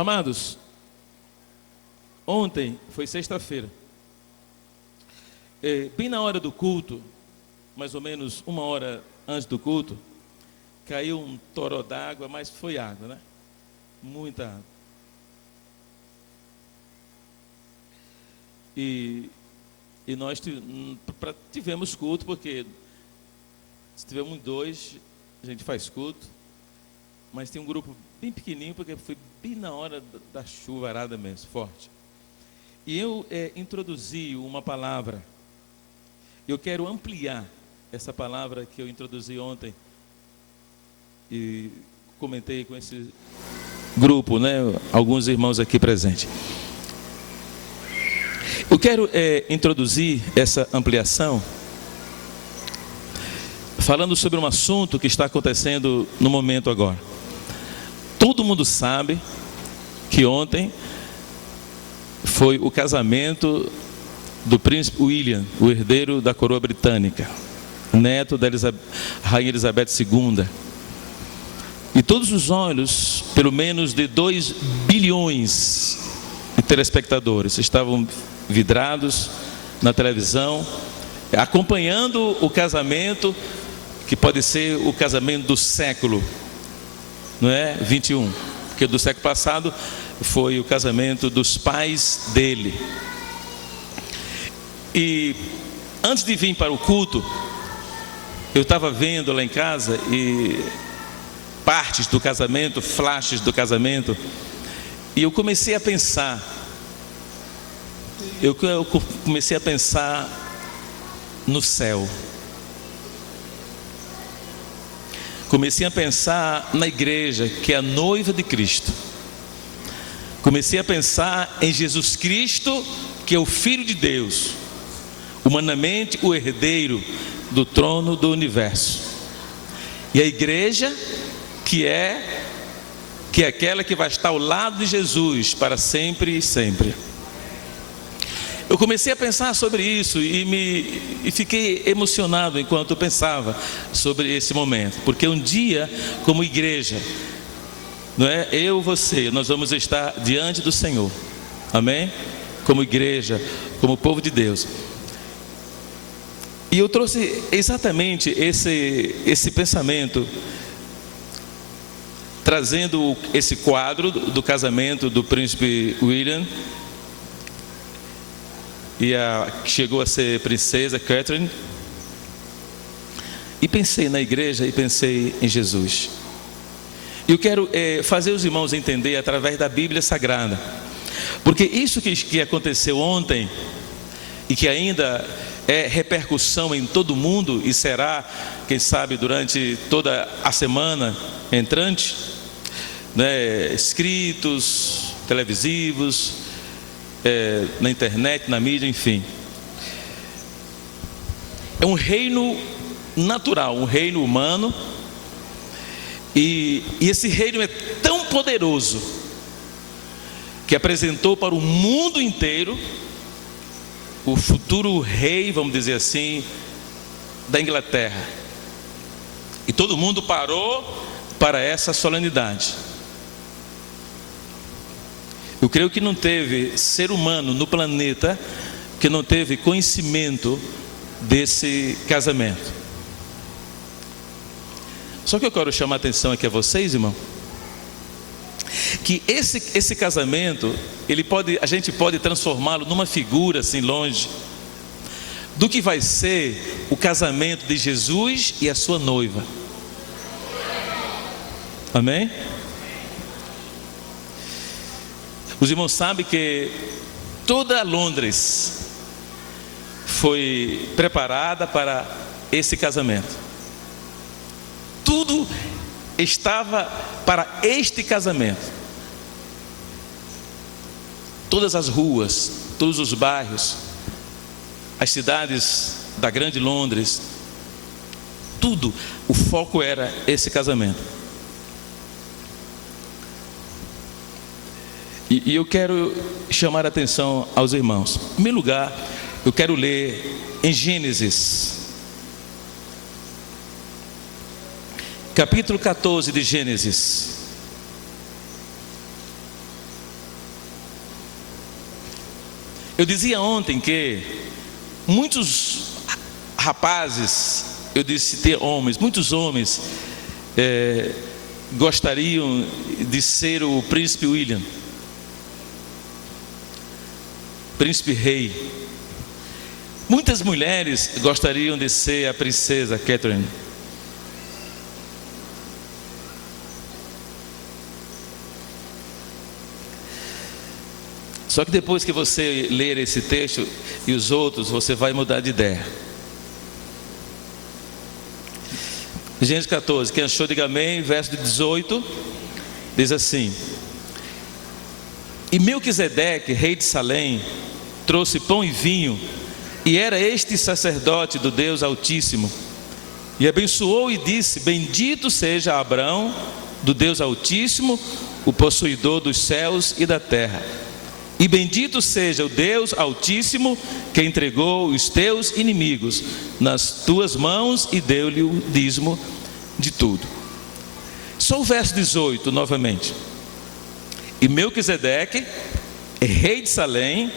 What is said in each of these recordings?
Amados, ontem foi sexta-feira, bem na hora do culto, mais ou menos uma hora antes do culto, caiu um toró d'água, mas foi água, né? Muita água. E nós tivemos culto, porque se tivermos dois, a gente faz culto, mas tem um grupo bem pequenininho, porque foi bem na hora da chuvarada mesmo, forte. E eu introduzi uma palavra, eu quero ampliar essa palavra que eu introduzi ontem, e comentei com esse grupo, né, alguns irmãos aqui presentes. Eu quero introduzir essa ampliação falando sobre um assunto que está acontecendo no momento agora. Todo mundo sabe que ontem foi o casamento do príncipe William, o herdeiro da coroa britânica, neto da rainha Elizabeth II. E todos os olhos, pelo menos de 2 bilhões de telespectadores, estavam vidrados na televisão, acompanhando o casamento, que pode ser o casamento do século, não é? 21, porque do século passado foi o casamento dos pais dele. E antes de vir para o culto, eu estava vendo lá em casa e partes do casamento, flashes do casamento, e eu comecei a pensar. Eu comecei a pensar no céu. Comecei a pensar na igreja, que é a noiva de Cristo. Comecei a pensar em Jesus Cristo, que é o Filho de Deus, humanamente o herdeiro do trono do universo. E a igreja, que é aquela que vai estar ao lado de Jesus para sempre e sempre. Eu comecei a pensar sobre isso e fiquei emocionado enquanto eu pensava sobre esse momento, porque um dia, como igreja, não é? Eu, você, nós vamos estar diante do Senhor, amém? Como igreja, como povo de Deus. E eu trouxe exatamente esse pensamento, trazendo esse quadro do casamento do príncipe William, e que chegou a ser princesa Catherine, e pensei na igreja e pensei em Jesus. E eu quero fazer os irmãos entender através da Bíblia Sagrada, porque isso que aconteceu ontem e que ainda é repercussão em todo o mundo, e será, quem sabe, durante toda a semana entrante, né, escritos, televisivos, na internet, na mídia, enfim. É um reino natural, um reino humano, e esse reino é tão poderoso que apresentou para o mundo inteiro o futuro rei, vamos dizer assim, da Inglaterra. E todo mundo parou para essa solenidade. Eu creio que não teve ser humano no planeta que não teve conhecimento desse casamento. Só que eu quero chamar a atenção aqui a vocês, irmão, que esse casamento, a gente pode transformá-lo numa figura assim longe do que vai ser o casamento de Jesus e a sua noiva. Amém? Os irmãos sabem que toda Londres foi preparada para esse casamento. Tudo estava para este casamento. Todas as ruas, todos os bairros, as cidades da grande Londres, tudo, o foco era esse casamento. E eu quero chamar a atenção aos irmãos. Em primeiro lugar, eu quero ler em Gênesis, capítulo 14 de Gênesis. eu dizia ontem que muitos rapazes, eu disse ter homens, muitos homens gostariam de ser o príncipe William, príncipe rei. Muitas mulheres gostariam de ser a princesa Catherine. Só que depois que você ler esse texto e os outros, você vai mudar de ideia. Gênesis 14, quem achou diga amém, verso 18, diz assim: E Melquisedeque, rei de Salém, trouxe pão e vinho, e era este sacerdote do Deus Altíssimo, e abençoou e disse: Bendito seja Abrão, do Deus Altíssimo, o possuidor dos céus e da terra. E bendito seja o Deus Altíssimo, que entregou os teus inimigos nas tuas mãos e deu-lhe o dízimo de tudo. Só o verso 18 novamente. E Melquisedeque, rei de Salém,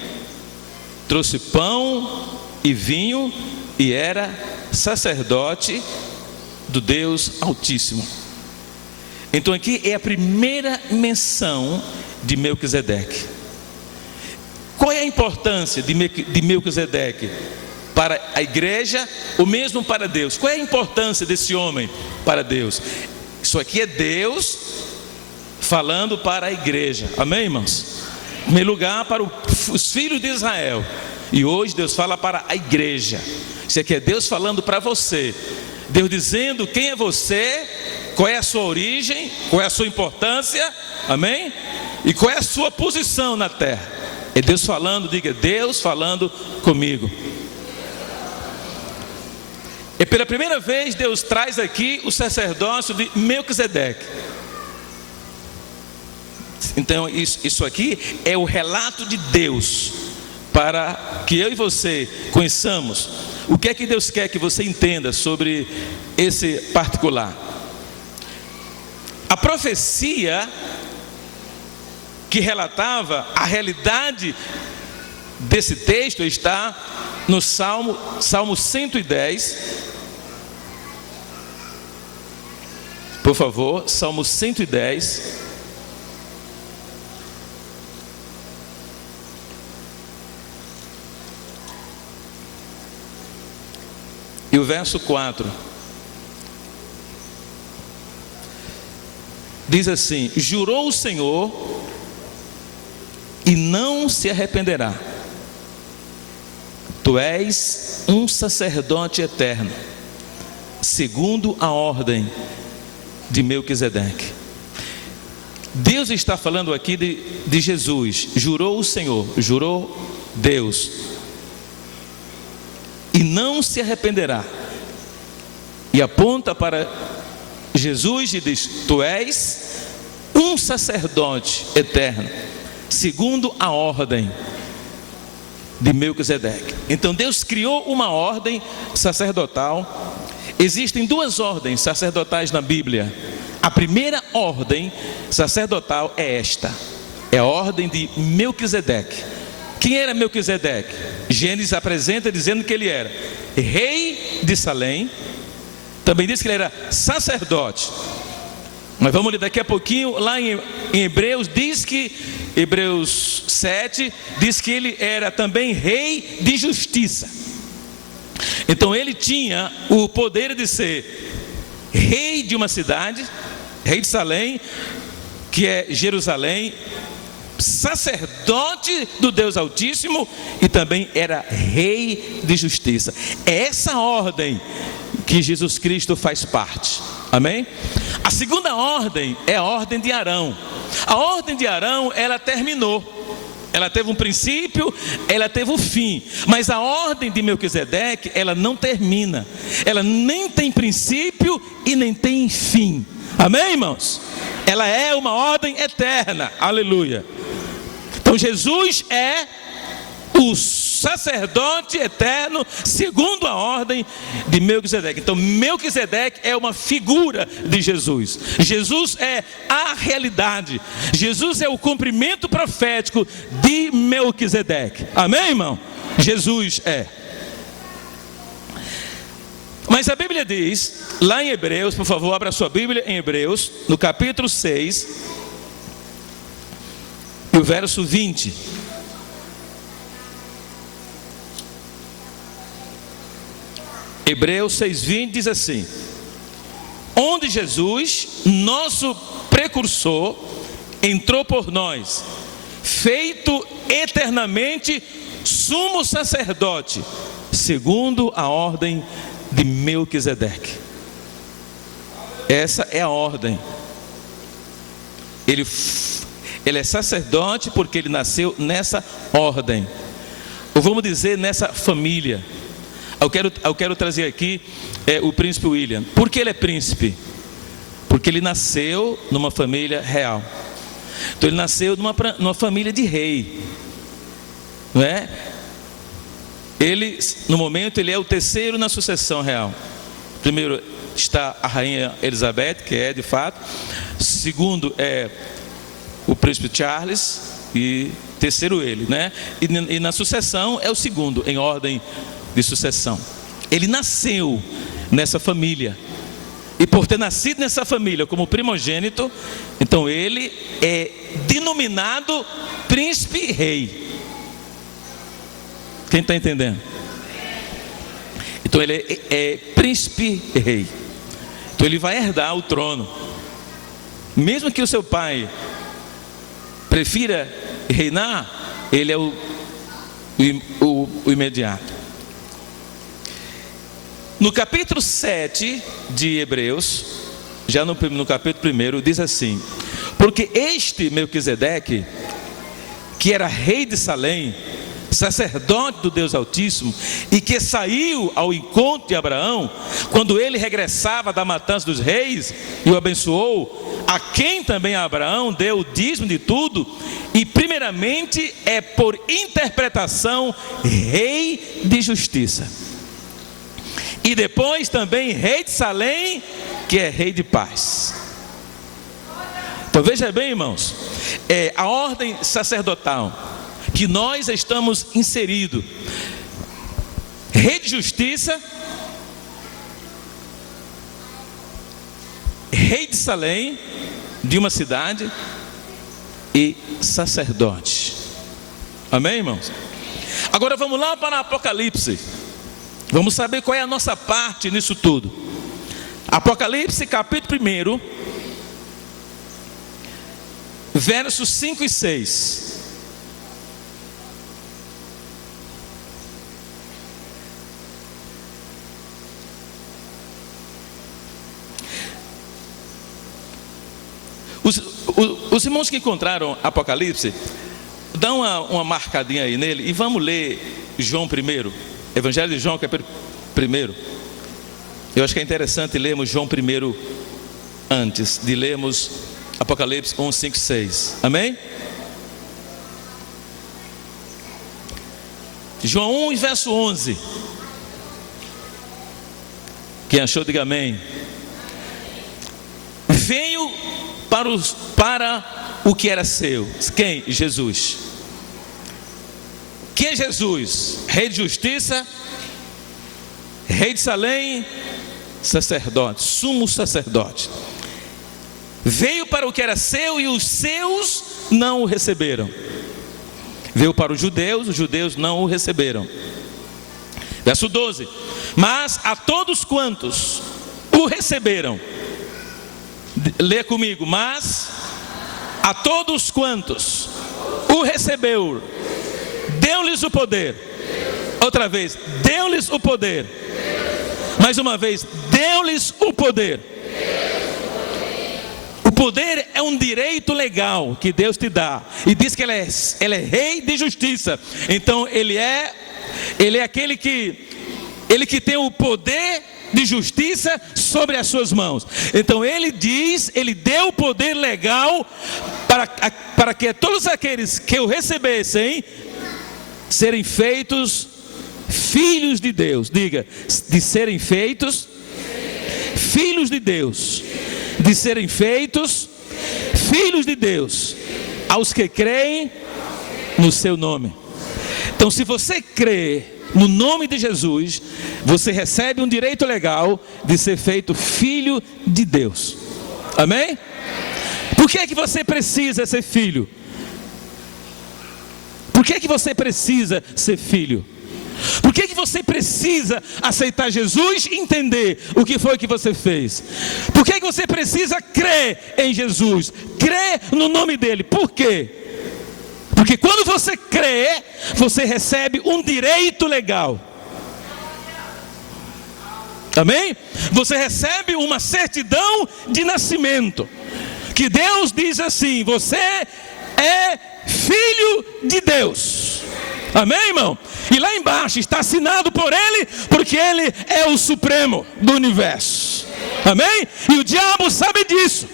trouxe pão e vinho, e era sacerdote do Deus Altíssimo. Então aqui é a primeira menção de Melquisedeque. Qual é a importância de Melquisedeque para a igreja, ou mesmo para Deus? Qual é a importância desse homem para Deus? Isso aqui é Deus falando para a igreja, amém, irmãos? Em primeiro lugar, para os filhos de Israel, e hoje Deus fala para a igreja. Isso aqui é Deus falando para você, Deus dizendo quem é você, qual é a sua origem, qual é a sua importância, amém? E qual é a sua posição na terra. É Deus falando, diga, Deus falando comigo. E pela primeira vez Deus traz aqui o sacerdócio de Melquisedeque. Então isso aqui é o relato de Deus, para que eu e você conheçamos o que é que Deus quer que você entenda sobre esse particular. A profecia que relatava a realidade desse texto está no Salmo 110. Por favor, Salmo 110. E o verso 4. Diz assim: Jurou o Senhor e não se arrependerá. Tu és um sacerdote eterno, segundo a ordem de Melquisedeque. Deus está falando aqui de Jesus. Jurou o Senhor, jurou Deus, e não se arrependerá. E aponta para Jesus e diz: Tu és um sacerdote eterno, segundo a ordem de Melquisedeque. Então Deus criou uma ordem sacerdotal. Existem duas ordens sacerdotais na Bíblia. A primeira ordem sacerdotal é esta, é a ordem de Melquisedeque. Quem era Melquisedeque? Gênesis apresenta dizendo que ele era rei de Salém. Também diz que ele era sacerdote. Mas vamos ler daqui a pouquinho, lá em Hebreus, Hebreus 7, diz que ele era também rei de justiça. Então ele tinha o poder de ser rei de uma cidade, rei de Salém, que é Jerusalém, sacerdote do Deus Altíssimo, e também era rei de justiça. É essa ordem que Jesus Cristo faz parte. Amém? A segunda ordem é a ordem de Arão. A ordem de Arão, ela terminou. Ela teve um princípio, ela teve um fim. Mas a ordem de Melquisedeque, ela não termina. Ela nem tem princípio e nem tem fim. Amém, irmãos? Ela é uma ordem eterna. Aleluia. Então Jesus é o o sacerdote eterno segundo a ordem de Melquisedeque. Então Melquisedeque é uma figura de Jesus. Jesus é a realidade. Jesus é o cumprimento profético de Melquisedeque. Amém, irmão? Jesus é. Mas a Bíblia diz, lá em Hebreus, por favor, abra sua Bíblia em Hebreus, no capítulo 6, e o verso 20. Hebreus 6:20 diz assim: onde Jesus, nosso precursor, entrou por nós, feito eternamente sumo sacerdote, segundo a ordem de Melquisedeque. Essa é a ordem. Ele é sacerdote porque ele nasceu nessa ordem, ou vamos dizer, nessa família. Eu quero trazer aqui o príncipe William. Por que ele é príncipe? Porque ele nasceu numa família real. Então ele nasceu numa família de rei, não é? Ele, no momento, ele é o terceiro na sucessão real. Primeiro está a rainha Elizabeth, que é de fato. Segundo é o príncipe Charles. E terceiro ele, né? E na sucessão é o segundo, em ordem de sucessão. Ele nasceu nessa família. E por ter nascido nessa família como primogênito, então ele é denominado príncipe rei. Quem está entendendo? Então ele é príncipe rei. Então ele vai herdar o trono. Mesmo que o seu pai prefira reinar, ele é o imediato. No capítulo 7 de Hebreus, já no capítulo 1, diz assim: porque este Melquisedeque, que era rei de Salém, sacerdote do Deus Altíssimo, e que saiu ao encontro de Abraão, quando ele regressava da matança dos reis, e o abençoou, a quem também Abraão deu o dízimo de tudo, e primeiramente é por interpretação rei de justiça. E depois também rei de Salém, que é rei de paz. Então veja bem, irmãos, a ordem sacerdotal que nós estamos inseridos: rei de justiça, rei de Salém, de uma cidade, e sacerdote. Amém, irmãos? Agora vamos lá para Apocalipse. Vamos saber qual é a nossa parte nisso tudo. Apocalipse capítulo 1, versos 5 e 6. Os irmãos que encontraram Apocalipse, dá uma marcadinha aí nele e vamos ler João 1. Evangelho de João, capítulo 1. Eu acho que é interessante lermos João 1 antes de lermos Apocalipse 1, 5, 6. Amém? João 1, verso 11. Quem achou, diga amém. Veio para o que era seu. Quem? Jesus. Quem é Jesus? Rei de justiça, rei de Salém, sacerdote, sumo sacerdote. Veio para o que era seu e os seus não o receberam. Veio para os judeus não o receberam. Verso 12: mas a todos quantos o receberam, lê comigo, mas a todos quantos o recebeu, deu-lhes o poder. Outra vez, deu-lhes o poder. Mais uma vez, deu-lhes o poder. O poder é um direito legal que Deus te dá. E diz que ele é rei de justiça. Então ele é aquele que tem o poder de justiça sobre as suas mãos. Então ele deu o poder legal para que todos aqueles que o recebessem serem feitos filhos de Deus. Diga, de serem feitos filhos de Deus. De serem feitos filhos de Deus aos que creem no seu nome. Então, se você crê no nome de Jesus, você recebe um direito legal de ser feito filho de Deus. Amém? Por que é que você precisa ser filho? Por que é que você precisa ser filho? Por que é que você precisa aceitar Jesus e entender o que foi que você fez? Por que é que você precisa crer em Jesus? Crer no nome dele. Por quê? Porque quando você crê, você recebe um direito legal. Amém? Você recebe uma certidão de nascimento. Que Deus diz assim: você é filho de Deus. Amém, irmão? E lá embaixo está assinado por Ele, porque Ele é o Supremo do universo. Amém? E o diabo sabe disso.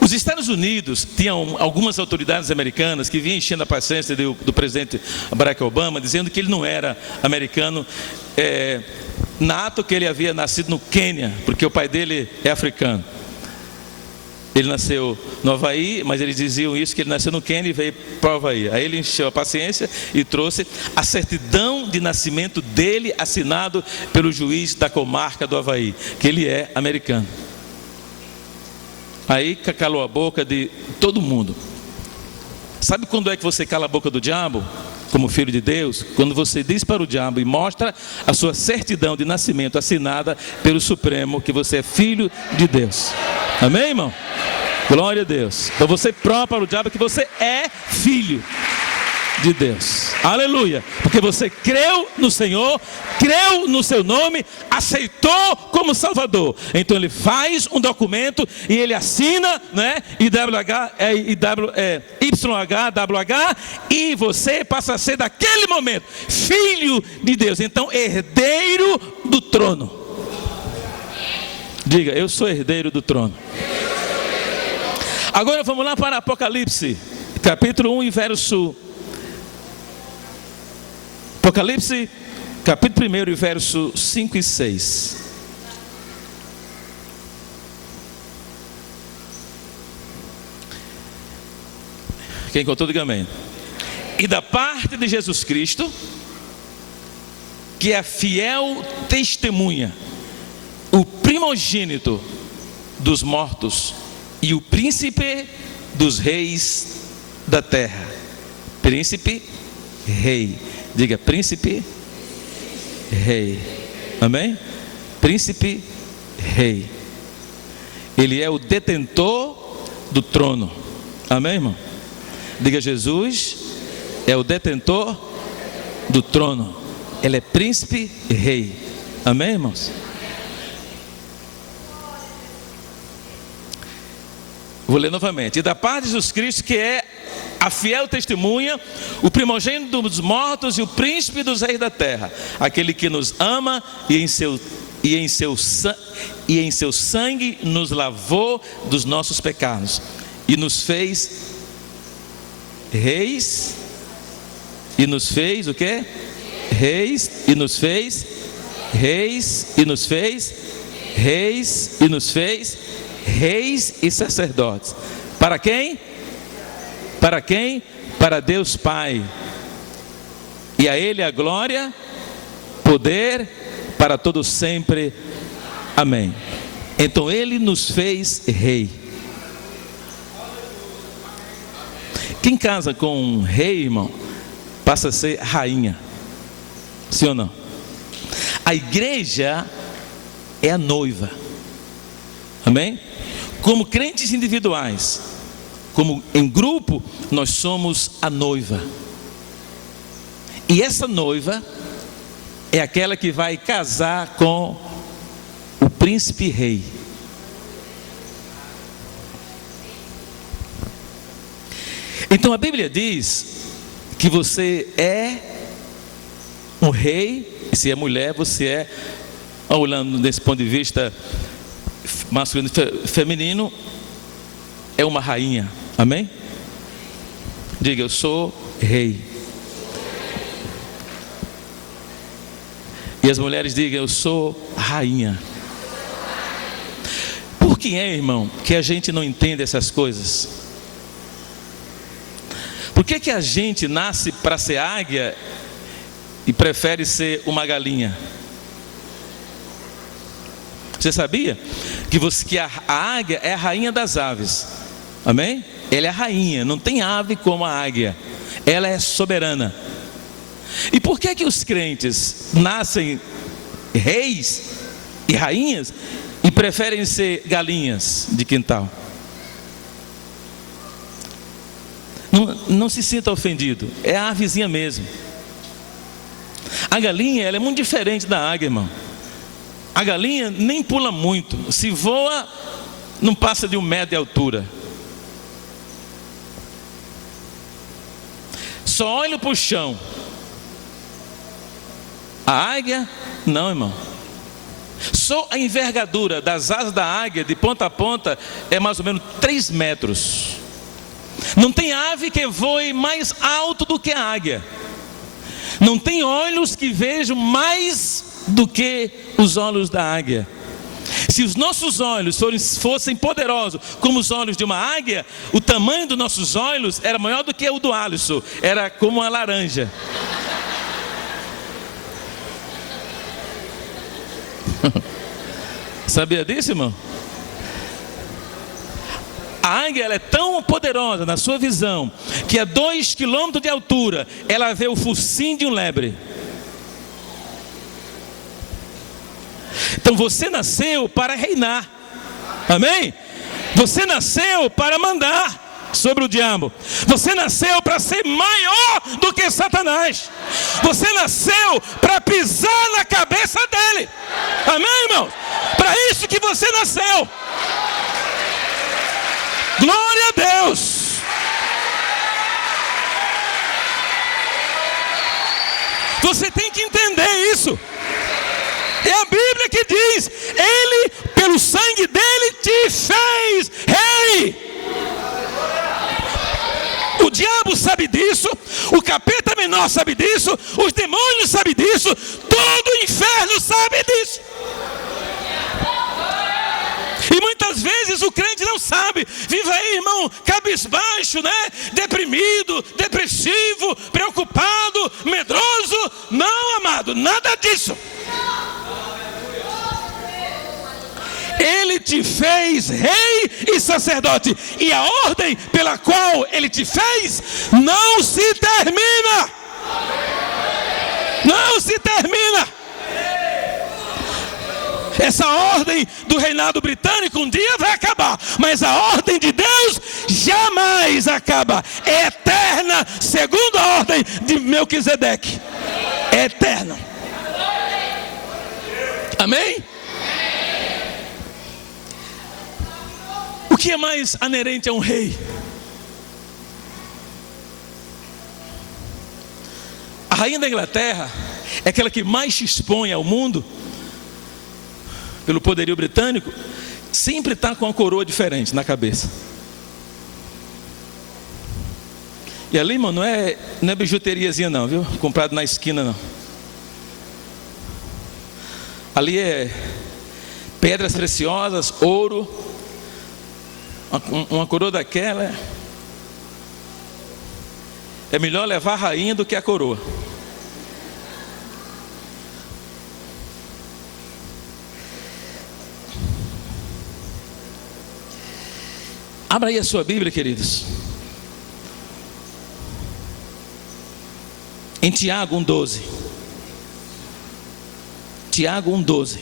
Os Estados Unidos tinham algumas autoridades americanas que vinham enchendo a paciência do presidente Barack Obama, dizendo que ele não era americano nato, que ele havia nascido no Quênia, porque o pai dele é africano. Ele nasceu no Havaí, mas eles diziam isso, que ele nasceu no Quênia e veio para o Havaí. Aí ele encheu a paciência e trouxe a certidão de nascimento dele, assinado pelo juiz da comarca do Havaí, que ele é americano. Aí calou a boca de todo mundo. Sabe quando é que você cala a boca do diabo? Como filho de Deus? Quando você diz para o diabo e mostra a sua certidão de nascimento assinada pelo Supremo, que você é filho de Deus. Amém, irmão? Glória a Deus. Então você prova para o diabo que você é filho de Deus. Aleluia. Porque você creu no Senhor, creu no seu nome, aceitou como Salvador. Então ele faz um documento e ele assina, né? YHWH, e você passa a ser daquele momento filho de Deus. Então herdeiro do trono. Diga, eu sou herdeiro do trono. Agora vamos lá para Apocalipse, capítulo 1 e verso... Apocalipse, capítulo 1 e verso 5 e 6. Quem encontrou, diga amém. E da parte de Jesus Cristo, que é a fiel testemunha, o primogênito dos mortos e o príncipe dos reis da terra. Príncipe, rei. Diga, príncipe, rei. Amém? Príncipe, rei. Ele é o detentor do trono. Amém, irmão? Diga, Jesus é o detentor do trono. Ele é príncipe e rei. Amém, irmãos? Vou ler novamente. E da parte de Jesus Cristo, que é a fiel testemunha, o primogênito dos mortos e o príncipe dos reis da terra, aquele que nos ama e em seu sangue nos lavou dos nossos pecados e nos fez reis, e nos fez o quê? Reis, e nos fez reis, e nos fez reis, e nos fez reis e sacerdotes. Para quem? Para quem? Para Deus Pai. E a Ele a glória, poder, para todos sempre. Amém. Então Ele nos fez rei. Quem casa com um rei, irmão, passa a ser rainha. Sim ou não? A igreja é a noiva. Amém? Como crentes individuais, como em grupo, nós somos a noiva. E essa noiva é aquela que vai casar com o príncipe rei. Então a Bíblia diz que você é um rei, e se é mulher, você é, olhando desse ponto de vista masculino e feminino, é uma rainha. Amém? Diga, eu sou rei. E as mulheres digam, eu sou rainha. Por que é, irmão, que a gente não entende essas coisas? Por que a gente nasce para ser águia e prefere ser uma galinha? Você sabia que a águia é a rainha das aves? Amém? Ela é a rainha, não tem ave como a águia. Ela é soberana. E por que os crentes nascem reis e rainhas e preferem ser galinhas de quintal? Não se sinta ofendido, é a avezinha mesmo. A galinha, ela é muito diferente da águia, irmão. A galinha nem pula muito, se voa, não passa de 1 metro de altura. Só olha para o chão. A águia, não, irmão. Só a envergadura das asas da águia, de ponta a ponta, é mais ou menos 3 metros. Não tem ave que voe mais alto do que a águia. Não tem olhos que vejam mais do que os olhos da águia. Se os nossos olhos fossem poderosos como os olhos de uma águia, o tamanho dos nossos olhos era maior do que o do Alisson. Era como uma laranja. Sabia disso, irmão? A águia, ela é tão poderosa na sua visão que a 2 quilômetros de altura ela vê o focinho de um lebre. Então você nasceu para reinar. Amém? Você nasceu para mandar sobre o diabo. Você nasceu para ser maior do que Satanás. Você nasceu para pisar na cabeça dele. Amém, irmão? Para isso que você nasceu. Glória a Deus. Você tem que entender isso. É a Bíblia que diz: Ele, pelo sangue dele, te fez rei. O diabo sabe disso, o capeta menor sabe disso, os demônios sabem disso, todo o inferno sabe disso. E muitas vezes o crente não sabe. Vive aí, irmão, cabisbaixo, né? Deprimido, depressivo, preocupado, medroso. Não, amado, nada disso. Ele te fez rei e sacerdote. E a ordem pela qual ele te fez não se termina. Não se termina. Essa ordem do reinado britânico um dia vai acabar, mas a ordem de Deus jamais acaba. É eterna, segundo a ordem de Melquisedeque. É eterna. Amém? O que é mais anerente a um rei? A rainha da Inglaterra é aquela que mais se expõe ao mundo pelo poderio britânico, sempre está com uma coroa diferente na cabeça. E ali, mano, não é bijuteriazinha não, viu? Comprado na esquina não. Ali é pedras preciosas, ouro. Uma coroa daquela é melhor levar a rainha do que a coroa. Abra aí a sua Bíblia, queridos. Em Tiago 1,12. Tiago 1,12.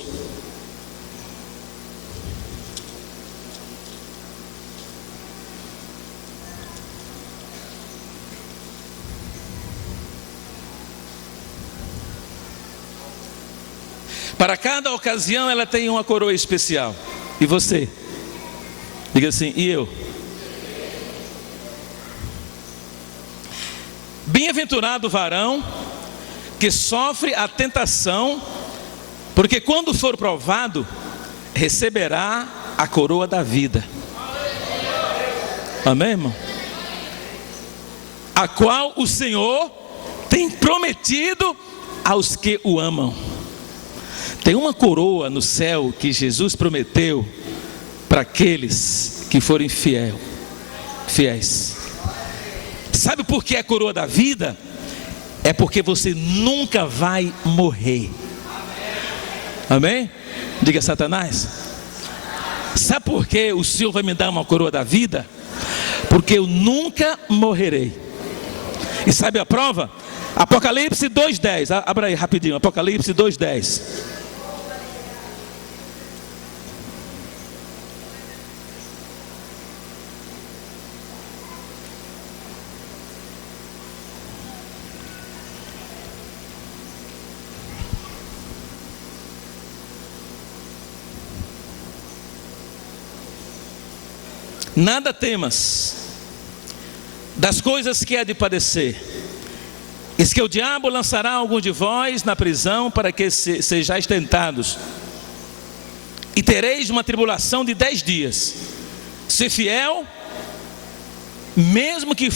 Para cada ocasião ela tem uma coroa especial. E você? Diga assim, e eu? Bem-aventurado o varão que sofre a tentação, porque quando for provado, receberá a coroa da vida. Amém, irmão? A qual o Senhor tem prometido aos que o amam. Tem uma coroa no céu que Jesus prometeu para aqueles que forem fiéis. Sabe por que é a coroa da vida? É porque você nunca vai morrer. Amém? Diga, Satanás. Sabe por que o Senhor vai me dar uma coroa da vida? Porque eu nunca morrerei. E sabe a prova? Apocalipse 2:10. Abra aí rapidinho, Apocalipse 2:10. Nada temas das coisas que há de padecer. Eis que o diabo lançará algum de vós na prisão para que sejais tentados. E tereis uma tribulação de 10 dias. Se fiel, mesmo que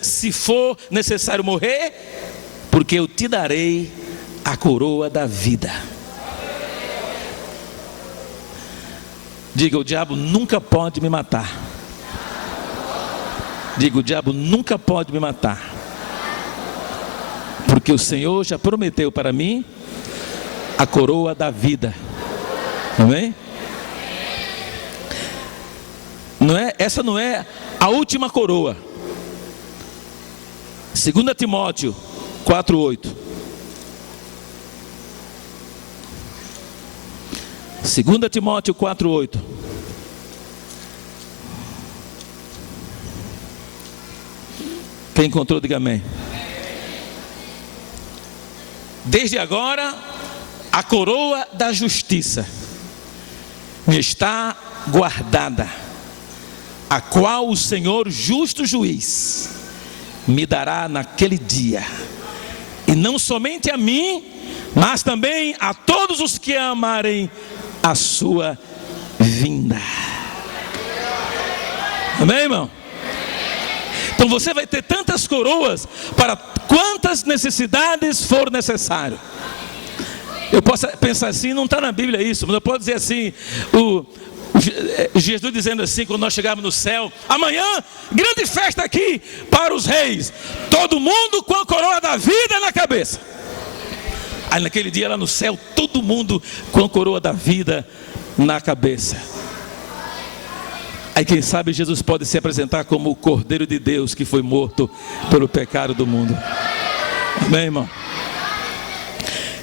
se for necessário morrer, porque eu te darei a coroa da vida. Diga, o diabo nunca pode me matar. Diga, o diabo nunca pode me matar. Porque o Senhor já prometeu para mim a coroa da vida. Amém? Essa não é a última coroa. 2 Timóteo 4:8. 2 Timóteo 4:8. Quem encontrou, diga amém. Desde agora, a coroa da justiça me está guardada, a qual o Senhor justo juiz me dará naquele dia, e não somente a mim, mas também a todos os que amarem a sua vinda. Amém, irmão? Então você vai ter tantas coroas para quantas necessidades for necessário. Eu posso pensar assim, não está na Bíblia isso, mas eu posso dizer assim, Jesus dizendo assim, quando nós chegarmos no céu: amanhã, grande festa aqui para os reis, todo mundo com a coroa da vida na cabeça. Aí naquele dia lá no céu, todo mundo com a coroa da vida na cabeça. Aí quem sabe Jesus pode se apresentar como o Cordeiro de Deus que foi morto pelo pecado do mundo. Amém, irmão?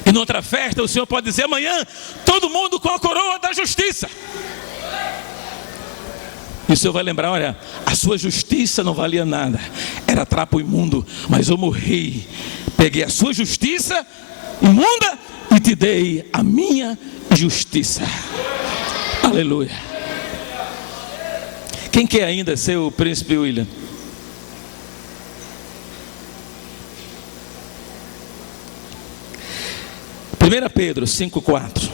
E noutra festa o Senhor pode dizer: amanhã todo mundo com a coroa da justiça. E o Senhor vai lembrar: olha, a sua justiça não valia nada, era trapo imundo, mas eu morri, peguei a sua justiça imunda e te dei a minha justiça. Aleluia. Quem quer ainda ser o príncipe William? Primeira Pedro 5:4.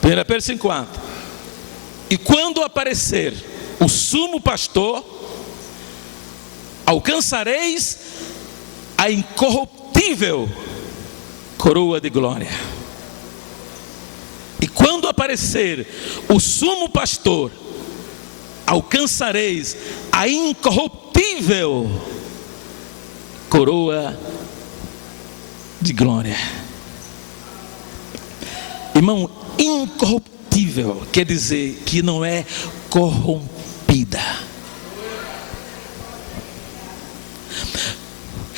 Primeira Pedro 5:4. E quando aparecer o sumo pastor, alcançareis a incorruptível coroa de glória. E quando aparecer o sumo pastor, alcançareis a incorruptível coroa de glória. Irmão, incorruptível quer dizer que não é corrompida.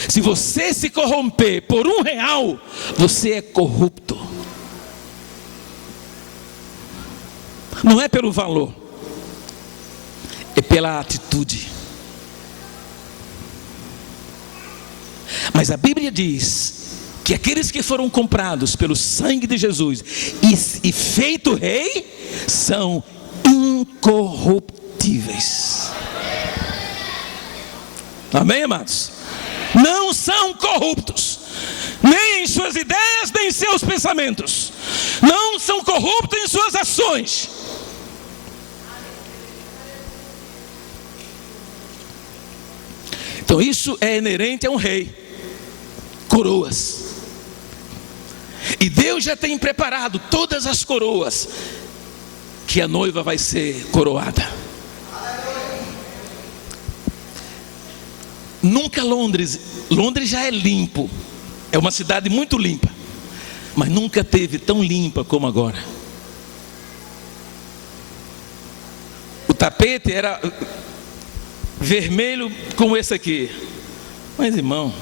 Se você se corromper por R$1, você é corrupto. Não é pelo valor, é pela atitude. Mas a Bíblia diz que aqueles que foram comprados pelo sangue de Jesus e feito rei, são incorruptíveis. Amém, amados? Não são corruptos, nem em suas ideias, nem em seus pensamentos. não são corruptos em suas ações. Então isso é inerente a um rei, coroas. E Deus já tem preparado todas as coroas que a noiva vai ser coroada. Nunca Londres já é limpo, é uma cidade muito limpa, mas nunca teve tão limpa como agora. O tapete era vermelho como esse aqui, mas irmão,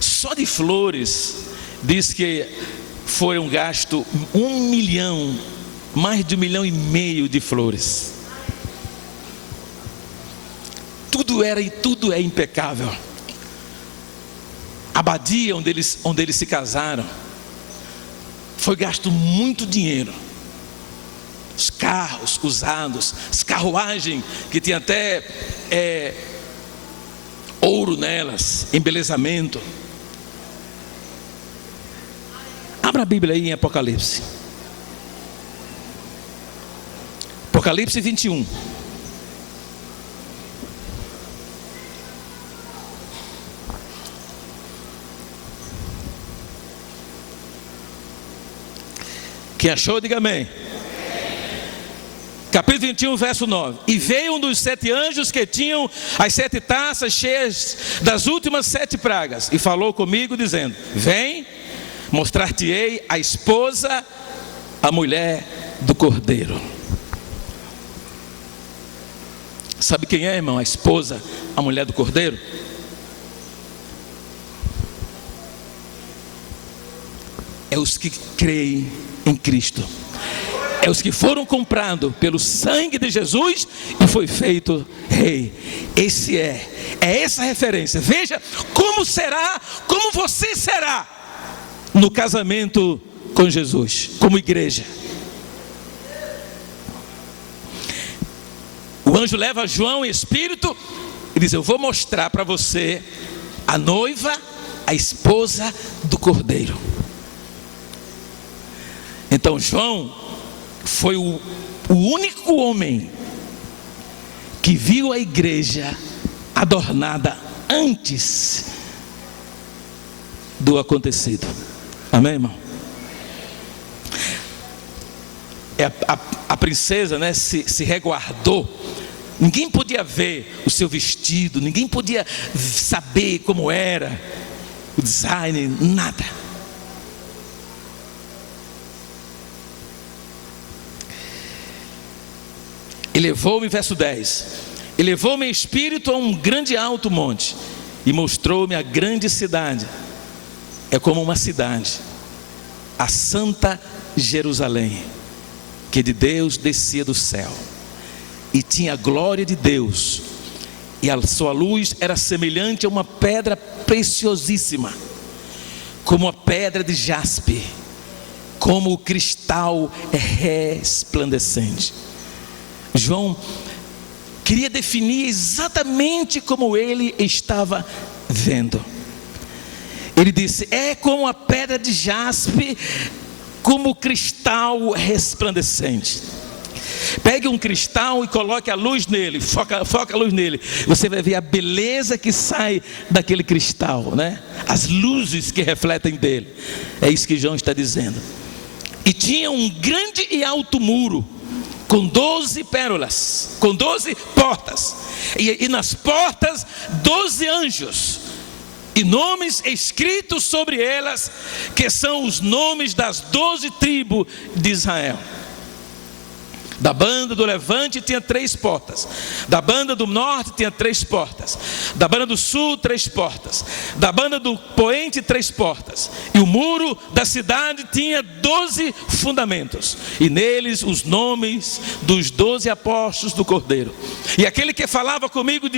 só de flores diz que foram gastos 1 milhão, mais de 1,5 milhão de flores. Tudo é impecável. A abadia onde eles se casaram, foi gasto muito dinheiro. Os carros usados, as carruagens que tinha até ouro nelas, embelezamento. Abra a Bíblia aí em Apocalipse. Apocalipse 21. Quem achou, diga amém. Capítulo 21, verso 9. E veio um dos 7 anjos que tinham as 7 taças cheias das últimas 7 pragas, e falou comigo dizendo: vem, mostrar-te-ei a esposa, a mulher do Cordeiro. Sabe quem é, irmão? A esposa, a mulher do Cordeiro? É os que creem em Cristo. É os que foram comprados pelo sangue de Jesus e foi feito rei. É essa referência. Veja como será, como você será no casamento com Jesus, como igreja. O anjo leva João em espírito e diz: eu vou mostrar para você a noiva, a esposa do Cordeiro. Então João foi o único homem que viu a igreja adornada antes do acontecido. Amém, irmão? A princesa, né, se reguardou. Ninguém podia ver o seu vestido, ninguém podia saber como era o design, nada. Elevou-me, verso 10, elevou-me em espírito a um grande alto monte e mostrou-me a grande cidade. É como uma cidade, a santa Jerusalém, que de Deus descia do céu, e tinha a glória de Deus, e a sua luz era semelhante a uma pedra preciosíssima, como a pedra de jaspe, como o cristal resplandecente. João queria definir exatamente como ele estava vendo. Ele disse: é como a pedra de jaspe, como o cristal resplandecente. Pegue um cristal e coloque a luz nele, foca a luz nele. Você vai ver a beleza que sai daquele cristal, né? As luzes que refletem dele. É isso que João está dizendo. E tinha um grande e alto muro, com 12 pérolas, com 12 portas, e nas portas 12 anjos, e nomes escritos sobre elas, que são os nomes das 12 tribos de Israel. Da banda do levante tinha 3 portas, da banda do norte tinha 3 portas, da banda do sul 3 portas, da banda do poente 3 portas, e o muro da cidade tinha 12 fundamentos, e neles os nomes dos 12 apóstolos do Cordeiro. E aquele que falava comigo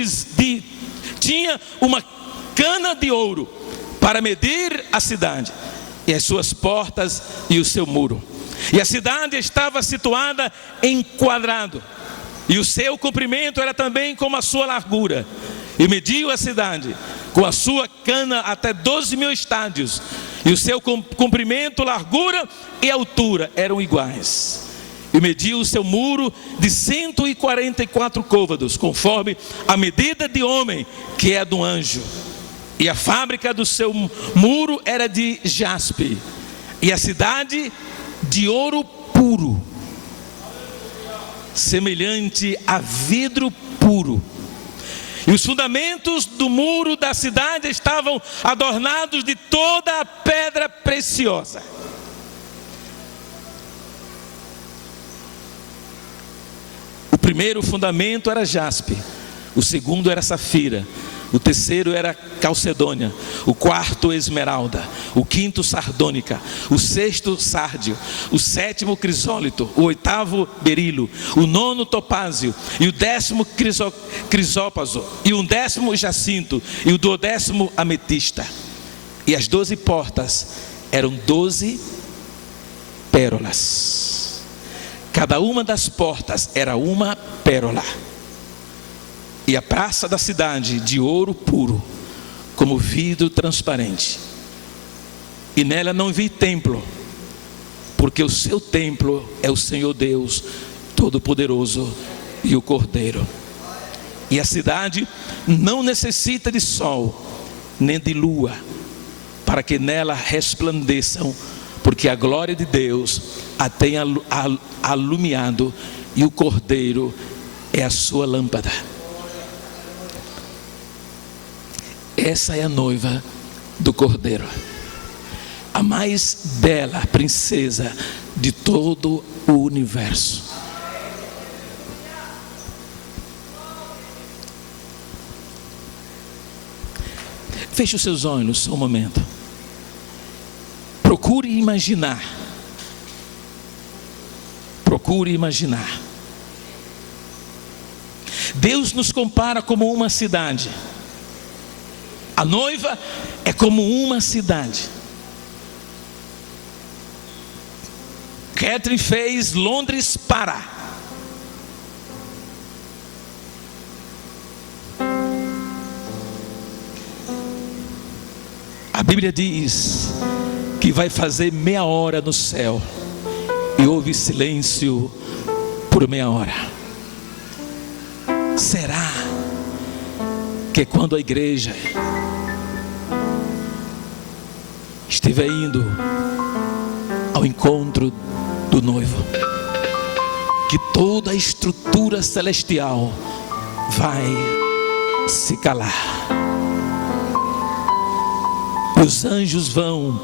tinha uma cana de ouro para medir a cidade, e as suas portas e o seu muro. E a cidade estava situada em quadrado, e o seu comprimento era também como a sua largura. E mediu a cidade com a sua cana até 12.000 estádios, e o seu comprimento, largura e altura eram iguais. E mediu o seu muro de 144 côvados, conforme a medida de homem, que é do anjo. E a fábrica do seu muro era de jaspe, e a cidade de ouro puro, semelhante a vidro puro. E os fundamentos do muro da cidade estavam adornados de toda a pedra preciosa. O primeiro fundamento era jaspe, o segundo era safira, o terceiro era calcedônia, o quarto esmeralda, o quinto sardônica, o sexto sárdio, o sétimo crisólito, o oitavo berilo, o nono topázio, e o 10º crisópaso, e o 10º jacinto, e o 12º ametista. E as 12 portas eram 12 pérolas. Cada uma das portas era uma pérola. E a praça da cidade de ouro puro, como vidro transparente. E nela não vi templo, porque o seu templo é o Senhor Deus Todo-Poderoso e o Cordeiro. E a cidade não necessita de sol, nem de lua, para que nela resplandeçam, porque a glória de Deus a tem alumiado, e o Cordeiro é a sua lâmpada. Essa é a noiva do Cordeiro, a mais bela princesa de todo o universo. Feche os seus olhos só um momento. Procure imaginar. Procure imaginar. Deus nos compara como uma cidade. A noiva é como uma cidade. Catherine fez Londres parar. A Bíblia diz que vai fazer meia hora no céu, e houve silêncio por meia hora. Será que quando a igreja estiver indo ao encontro do noivo, que toda a estrutura celestial vai se calar, os anjos vão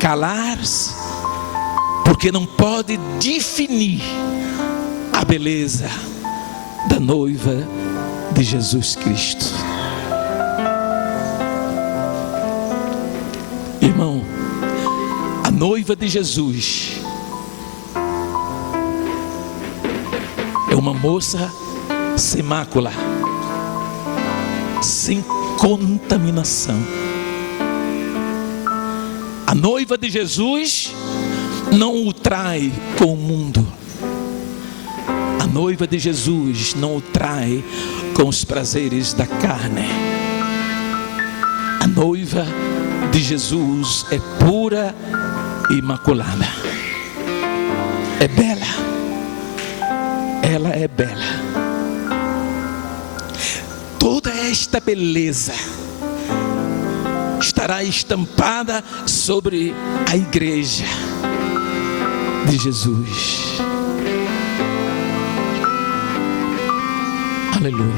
calar-se, porque não pode definir a beleza da noiva de Jesus Cristo. Irmão, a noiva de Jesus é uma moça sem mácula, sem contaminação. A noiva de Jesus não o trai com o mundo. A noiva de Jesus não o trai com os prazeres da carne. A noiva de Jesus é pura e imaculada. É bela. Ela é bela. Toda esta beleza estará estampada sobre a igreja de Jesus. Aleluia.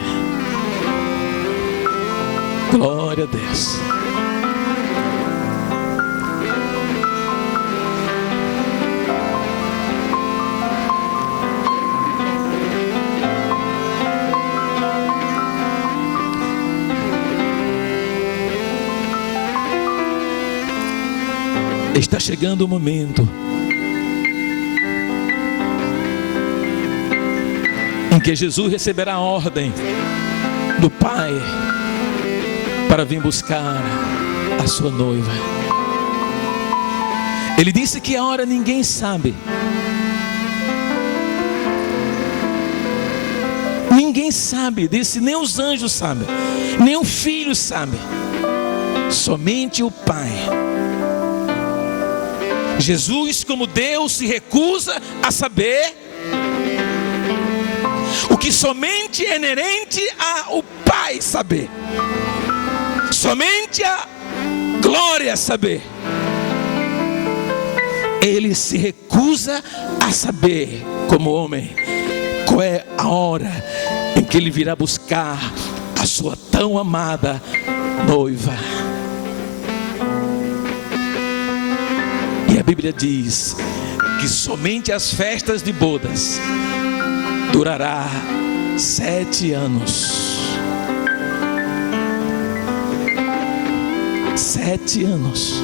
Glória a Deus. Está chegando o momento em que Jesus receberá a ordem do Pai para vir buscar a sua noiva. Ele disse que a hora ninguém sabe. Ninguém sabe disso, nem os anjos sabem, nem o Filho sabe, somente o Pai. Jesus, como Deus, se recusa a saber o que somente é inerente ao Pai saber, somente a glória saber. Ele se recusa a saber, como homem, qual é a hora em que ele virá buscar a sua tão amada noiva. E a Bíblia diz que somente as festas de bodas durará 7 anos. 7 anos.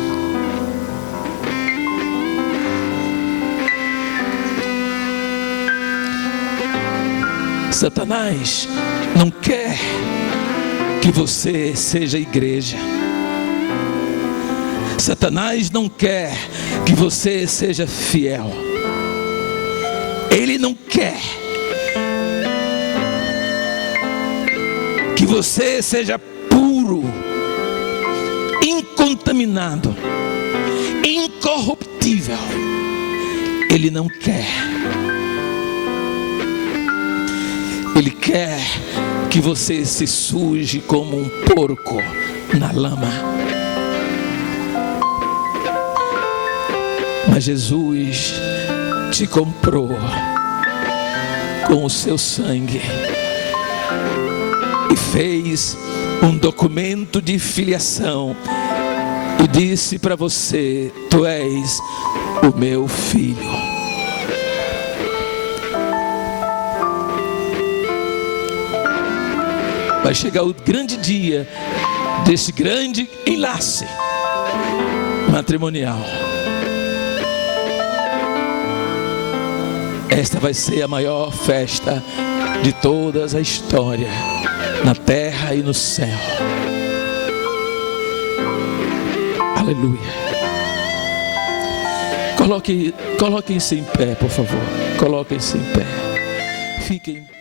Satanás não quer que você seja igreja. Satanás não quer que você seja fiel. Ele não quer que você seja puro, incontaminado, incorruptível. Ele não quer. Ele quer que você se suje como um porco na lama. Mas Jesus te comprou com o seu sangue e fez um documento de filiação e disse para você: tu és o meu filho. Vai chegar o grande dia desse grande enlace matrimonial. Esta vai ser a maior festa de toda a história, na terra e no céu. Aleluia. Coloquem-se em pé, por favor. Coloquem-se em pé. Fiquem.